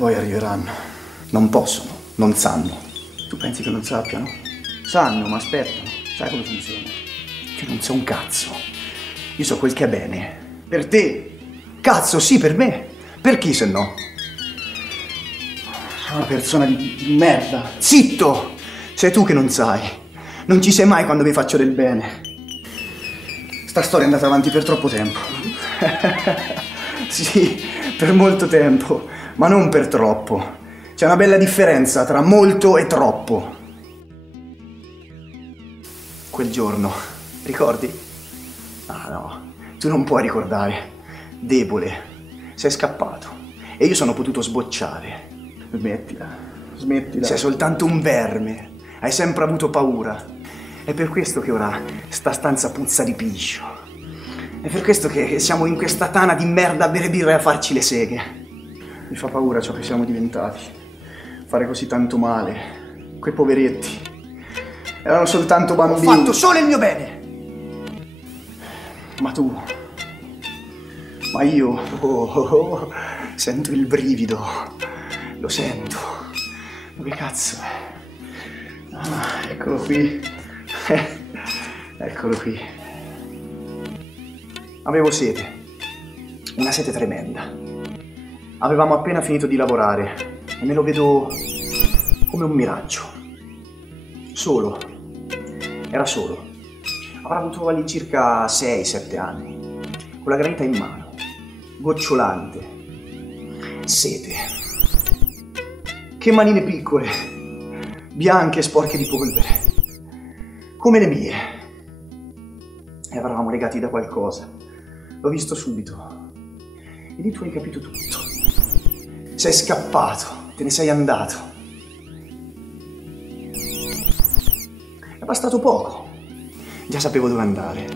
poi arriveranno. Non possono, non sanno. Tu pensi che non sappiano? Sanno, ma aspettano. Sai come funziona? Io non so un cazzo. Io so quel che è bene. Per te. Cazzo, sì, per me. Per chi se no? Sono una persona di merda. Zitto! Sei tu che non sai. Non ci sei mai quando vi faccio del bene. Sta storia è andata avanti per troppo tempo. Sì, per molto tempo, ma non per troppo. C'è una bella differenza tra molto e troppo. Quel giorno, ricordi? Ah no, tu non puoi ricordare. Debole, sei scappato e io sono potuto sbocciare. Smettila, smettila. Sei soltanto un verme, hai sempre avuto paura. È per questo che ora sta stanza puzza di piscio. È per questo che siamo in questa tana di merda a bere birra e a farci le seghe. Mi fa paura ciò che siamo diventati. Fare così tanto male. Quei poveretti erano soltanto bambini. Ho fatto solo il mio bene. Ma tu... Ma io... sento il brivido. Lo sento. Dove cazzo è? Ah, eccolo qui. Eccolo qui. Avevo sete. Una sete tremenda. Avevamo appena finito di lavorare e me lo vedo come un miraggio. Solo. Era solo. Avrà avuto all'incirca 6-7 anni. Con la granita in mano. Gocciolante. Sete. Che manine piccole. Bianche e sporche di polvere. Come le mie. E eravamo legati da qualcosa. L'ho visto subito. E lì tu hai capito tutto. Sei scappato, te ne sei andato. È bastato poco. Già sapevo dove andare.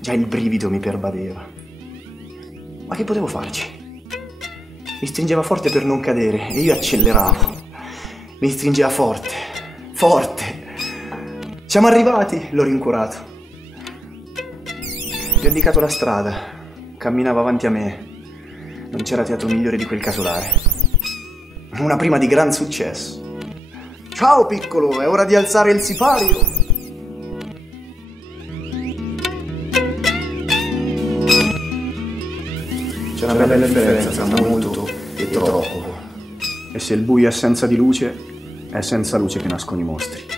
Già il brivido mi pervadeva. Ma che potevo farci? Mi stringeva forte per non cadere e io acceleravo. Mi stringeva forte, forte. Siamo arrivati, l'ho rincuorato. Gli ho indicato la strada. Camminava avanti a me. Non c'era teatro migliore di quel casolare. Una prima di gran successo. Ciao piccolo, è ora di alzare il sipario. C'è una bella differenza tra molto e troppo. E se il buio è assenza di luce, è senza luce che nascono i mostri.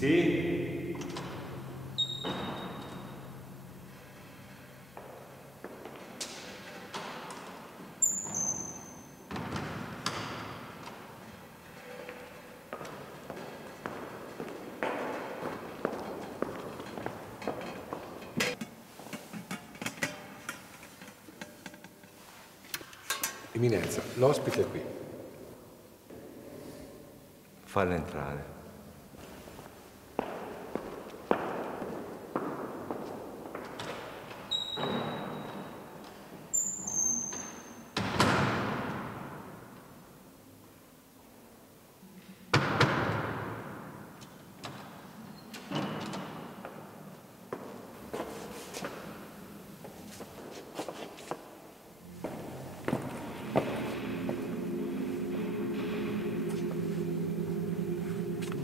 Sì? Eminenza, l'ospite è qui. Falla entrare.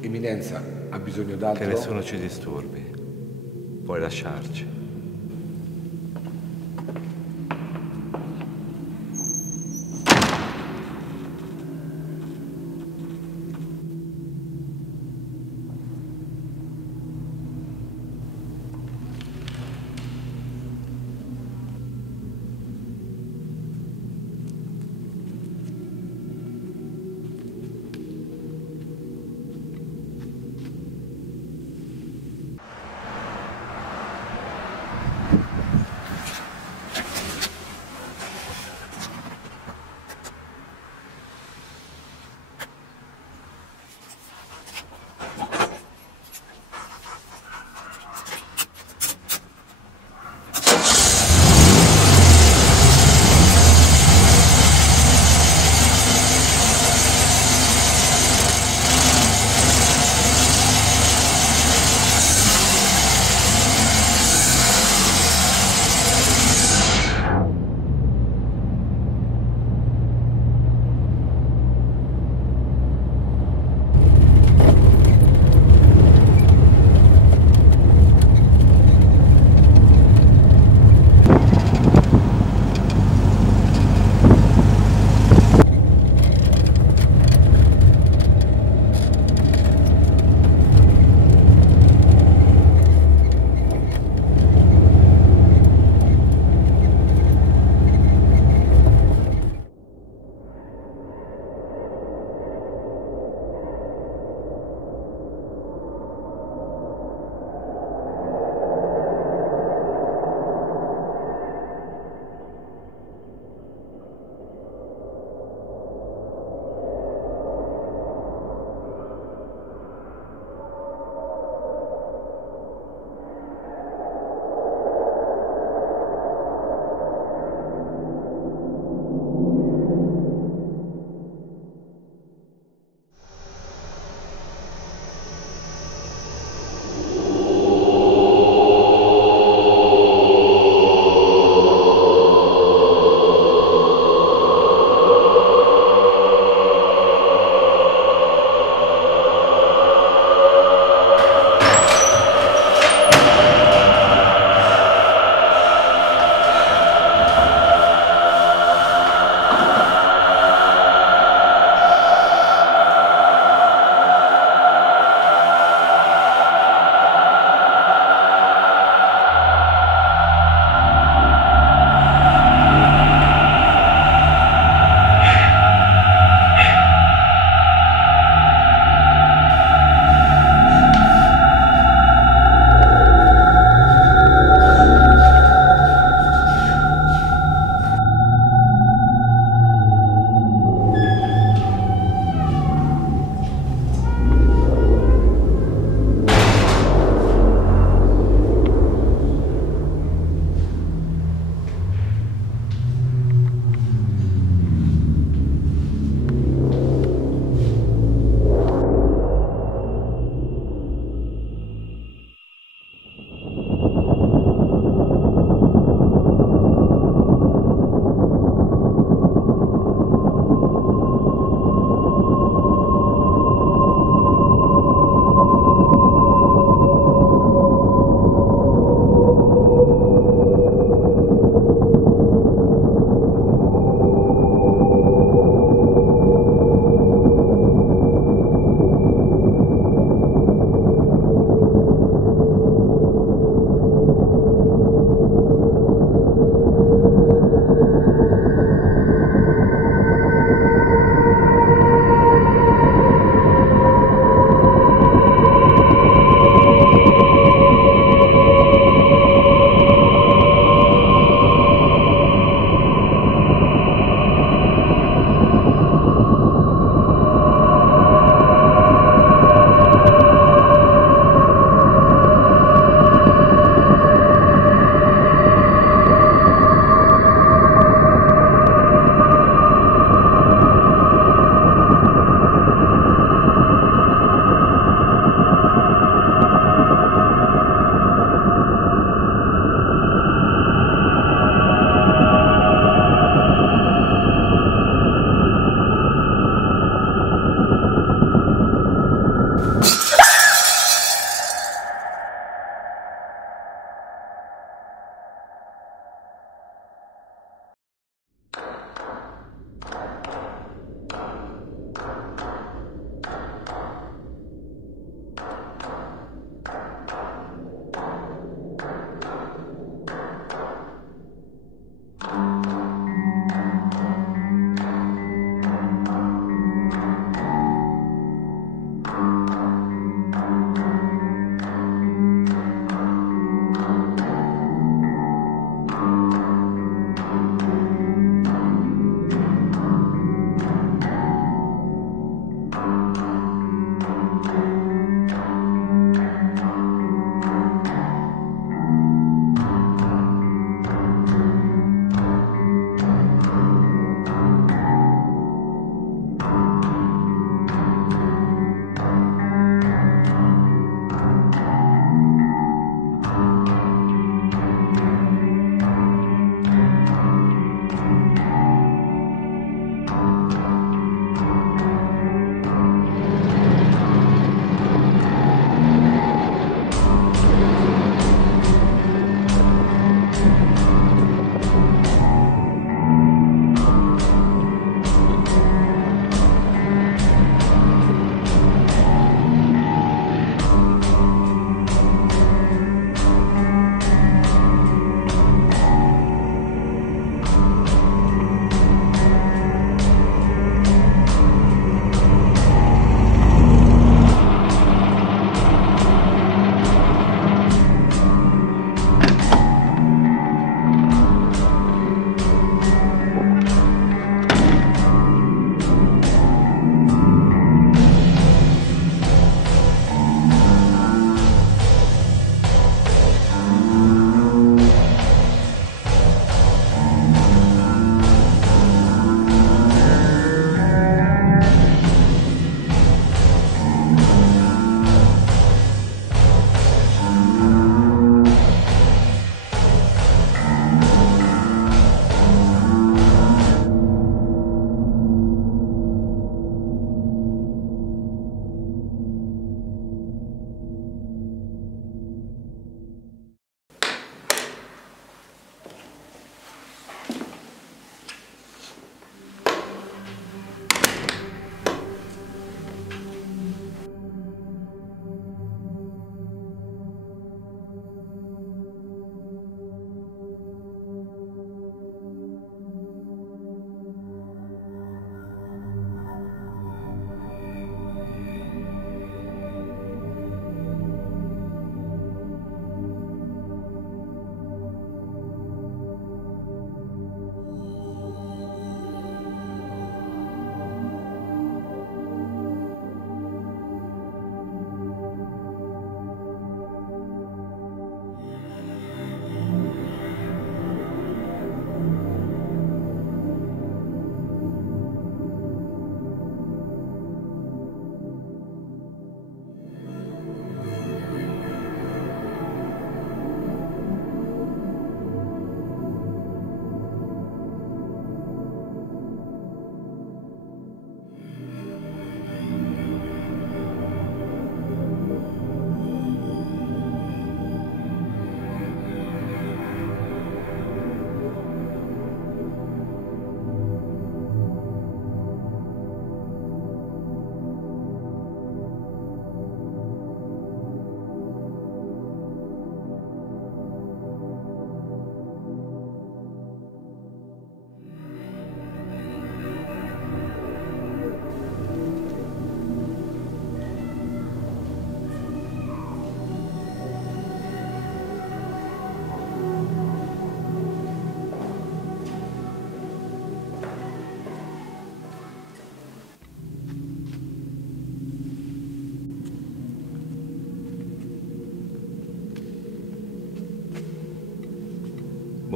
Eminenza, ha bisogno d'altro? Che nessuno ci disturbi. Puoi lasciarci.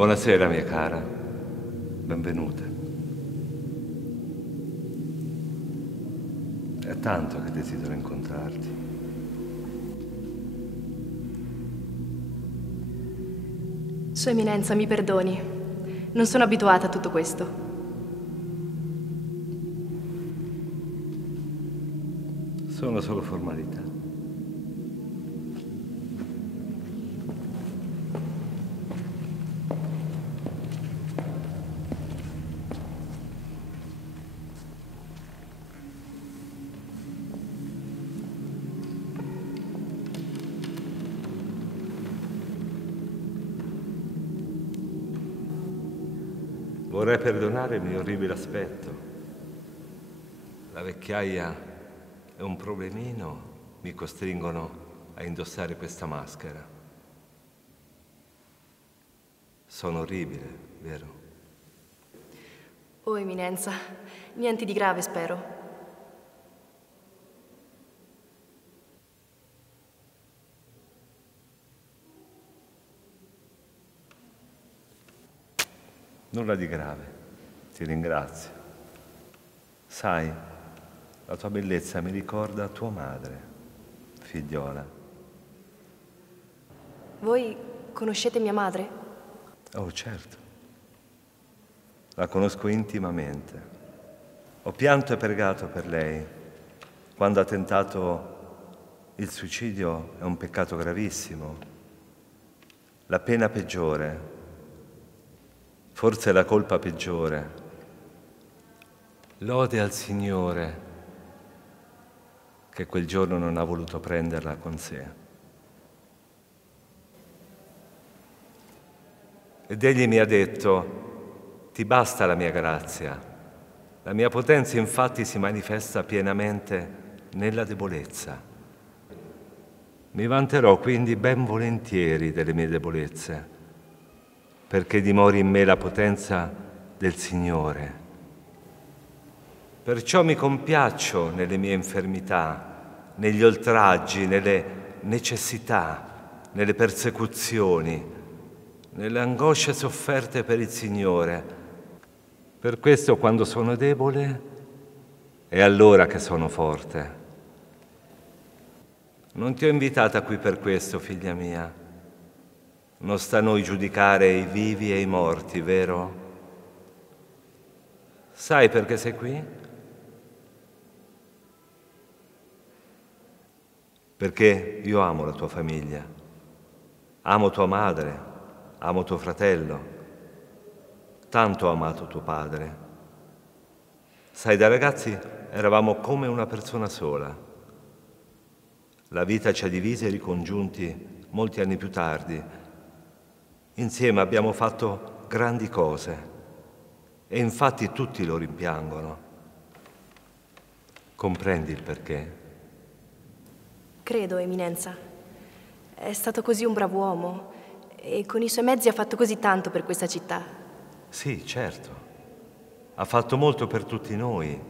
Buonasera, mia cara. Benvenuta. È tanto che desidero incontrarti. Sua Eminenza, mi perdoni. Non sono abituata a tutto questo. Sono solo formalità. Vorrei perdonare il mio orribile aspetto. La vecchiaia e un problemino mi costringono a indossare questa maschera. Sono orribile, vero? Oh, Eminenza, niente di grave, spero. Nulla di grave, ti ringrazio. Sai, la tua bellezza mi ricorda tua madre, figliola. Voi conoscete mia madre? Oh, certo. La conosco intimamente. Ho pianto e pregato per lei. Quando ha tentato il suicidio è un peccato gravissimo. La pena peggiore, forse la colpa peggiore. Lode al Signore che quel giorno non ha voluto prenderla con sé. Ed egli mi ha detto: ti basta la mia grazia. La mia potenza infatti si manifesta pienamente nella debolezza. Mi vanterò quindi ben volentieri delle mie debolezze, perché dimori in me la potenza del Signore. Perciò mi compiaccio nelle mie infermità, negli oltraggi, nelle necessità, nelle persecuzioni, nelle angosce sofferte per il Signore. Per questo quando sono debole è allora che sono forte. Non ti ho invitata qui per questo, figlia mia. Non sta a noi giudicare i vivi e i morti, vero? Sai perché sei qui? Perché io amo la tua famiglia, amo tua madre, amo tuo fratello, tanto ho amato tuo padre. Sai, da ragazzi eravamo come una persona sola. La vita ci ha divisi e ricongiunti molti anni più tardi. Insieme abbiamo fatto grandi cose e infatti tutti lo rimpiangono. Comprendi il perché? Credo, Eminenza. È stato così un bravo uomo e con i suoi mezzi ha fatto così tanto per questa città. Sì, certo. Ha fatto molto per tutti noi,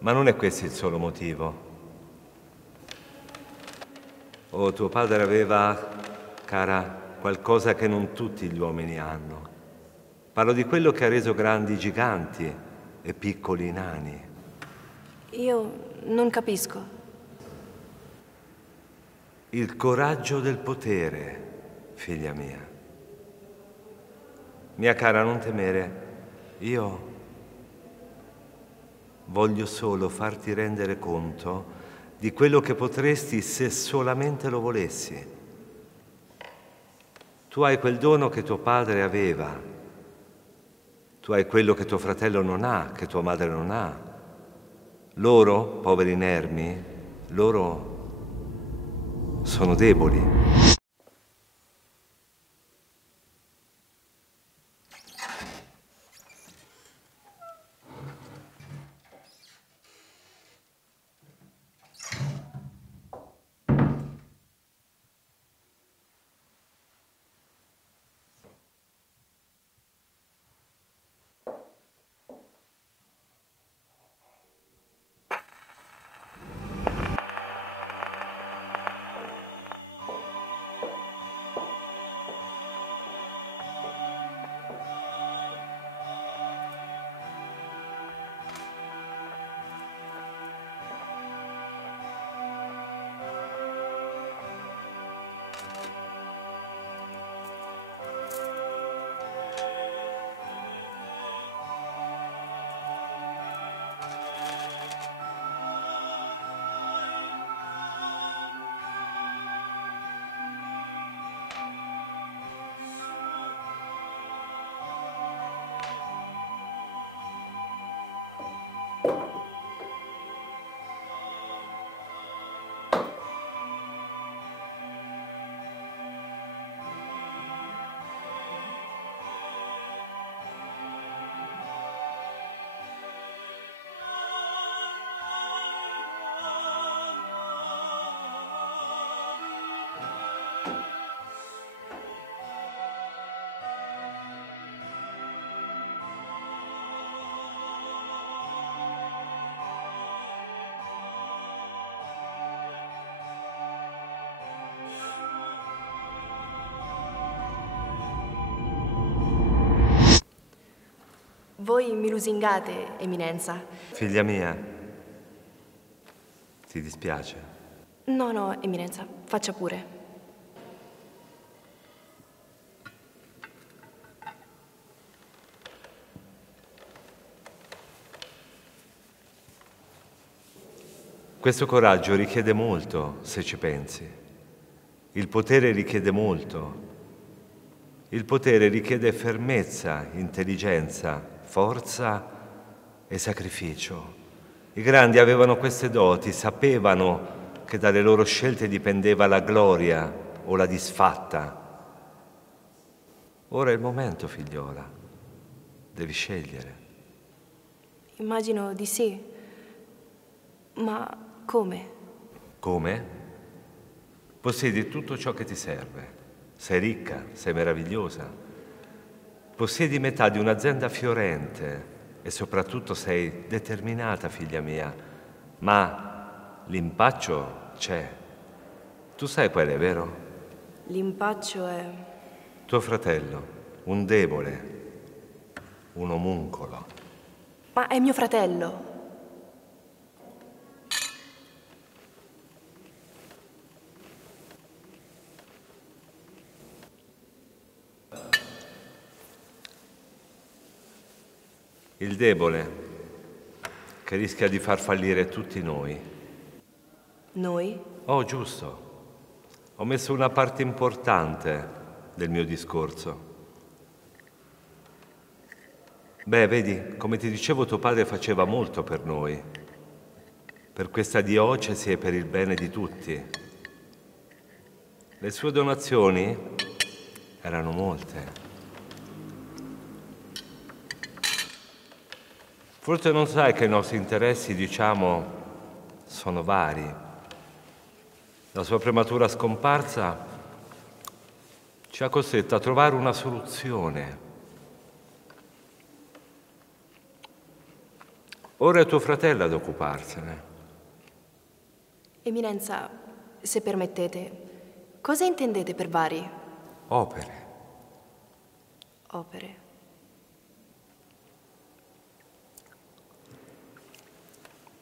ma non è questo il solo motivo. Oh, tuo padre aveva, cara, qualcosa che non tutti gli uomini hanno. Parlo di quello che ha reso grandi i giganti e piccoli i nani. Io non capisco. Il coraggio del potere, figlia mia. Mia cara, non temere. Io voglio solo farti rendere conto di quello che potresti se solamente lo volessi. Tu hai quel dono che tuo padre aveva. Tu hai quello che tuo fratello non ha, che tua madre non ha. Loro, poveri inermi, loro sono deboli. Voi mi lusingate, Eminenza. Figlia mia, ti dispiace? No, Eminenza, faccia pure. Questo coraggio richiede molto, se ci pensi. Il potere richiede molto. Il potere richiede fermezza, intelligenza, forza e sacrificio. I grandi avevano queste doti, sapevano che dalle loro scelte dipendeva la gloria o la disfatta. Ora è il momento, figliola. Devi scegliere. Immagino di sì. Ma come? Come? Possiedi tutto ciò che ti serve. Sei ricca, sei meravigliosa. Possiedi metà di un'azienda fiorente e soprattutto sei determinata, figlia mia. Ma l'impaccio c'è. Tu sai qual è, vero? L'impaccio è... Tuo fratello, un debole, un omuncolo. Ma è mio fratello. Il debole che rischia di far fallire tutti noi. Noi? Oh, giusto. Ho messo una parte importante del mio discorso. Beh, vedi, come ti dicevo, tuo padre faceva molto per noi, per questa diocesi e per il bene di tutti. Le sue donazioni erano molte. Forse non sai che i nostri interessi, diciamo, sono vari. La sua prematura scomparsa ci ha costretto a trovare una soluzione. Ora è tuo fratello ad occuparsene. Eminenza, se permettete, cosa intendete per vari? Opere. Opere.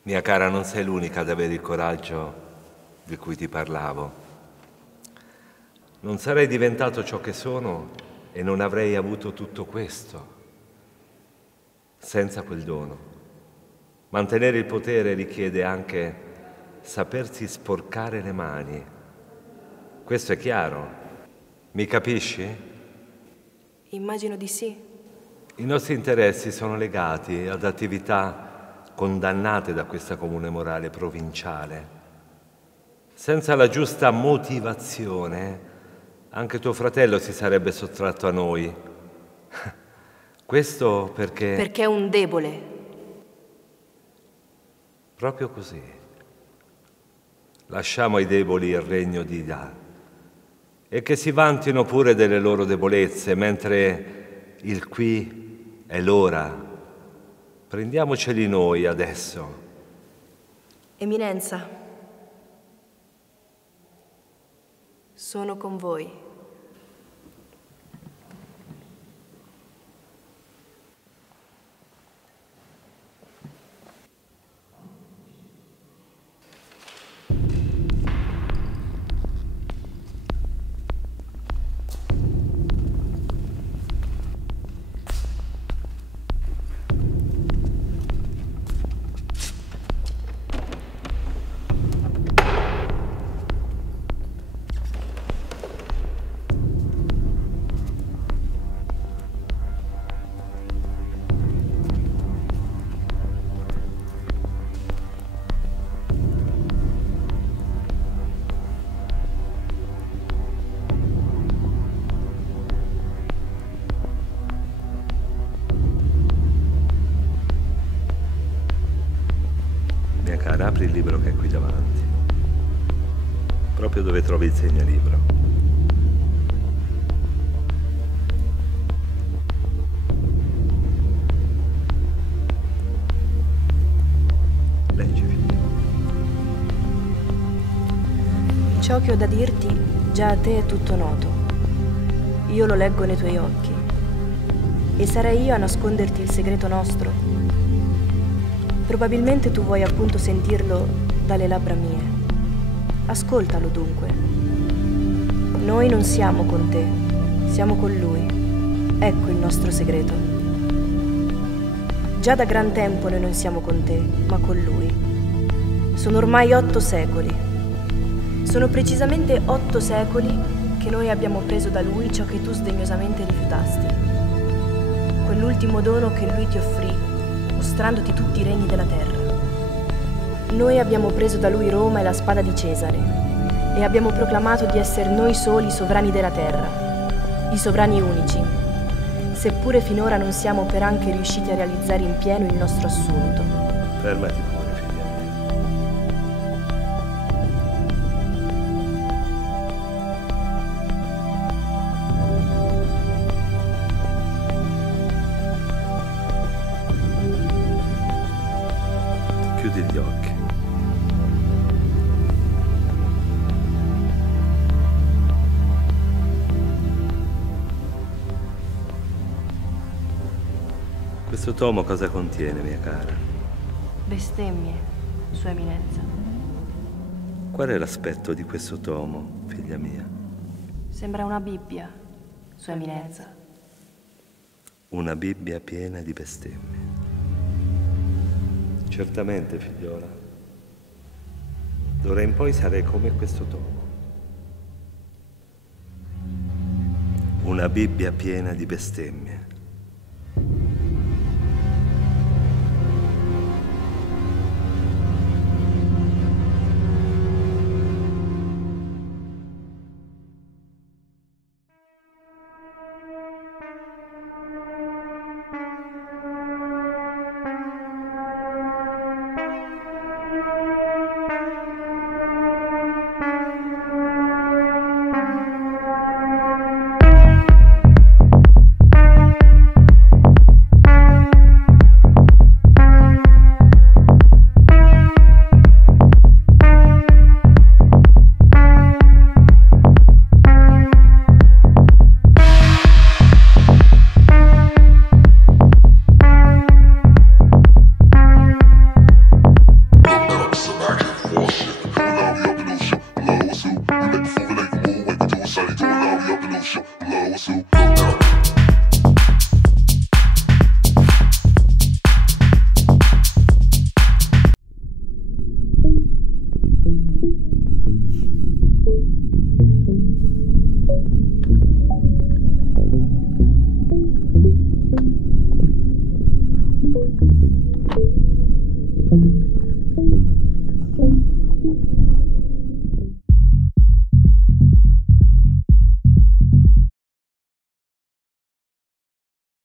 Mia cara, non sei l'unica ad avere il coraggio di cui ti parlavo. Non sarei diventato ciò che sono e non avrei avuto tutto questo senza quel dono. Mantenere il potere richiede anche sapersi sporcare le mani. Questo è chiaro. Mi capisci? Immagino di sì. I nostri interessi sono legati ad attività condannate da questa comune morale provinciale. Senza la giusta motivazione, anche tuo fratello si sarebbe sottratto a noi. Questo perché... Perché è un debole. Proprio così. Lasciamo ai deboli il regno di Ida e che si vantino pure delle loro debolezze, mentre il qui è l'ora. Prendiamoceli noi adesso. Eminenza, sono con voi. Cara, apri il libro che è qui davanti, proprio dove trovi il segnalibro. Leggi. Ciò che ho da dirti già a te è tutto noto. Io lo leggo nei tuoi occhi. E sarei io a nasconderti il segreto nostro? Probabilmente tu vuoi appunto sentirlo dalle labbra mie. Ascoltalo dunque. Noi non siamo con te, siamo con lui. Ecco il nostro segreto. Già da gran tempo noi non siamo con te, ma con lui. Sono ormai 8 secoli. Sono precisamente 8 secoli che noi abbiamo preso da lui ciò che tu sdegnosamente rifiutasti. Quell'ultimo dono che lui ti offrì, mostrandoti tutti i regni della terra. Noi abbiamo preso da lui Roma e la spada di Cesare e abbiamo proclamato di essere noi soli i sovrani della terra, i sovrani unici, seppure finora non siamo per anche riusciti a realizzare in pieno il nostro assunto. Fermati pure, figlia mia. Chiudi gli occhi. Questo tomo cosa contiene, mia cara? Bestemmie, Sua Eminenza. Qual è l'aspetto di questo tomo, figlia mia? Sembra una Bibbia, Sua Eminenza. Una Bibbia piena di bestemmie. Certamente, figliola. D'ora in poi sarei come questo tomo. Una Bibbia piena di bestemmie.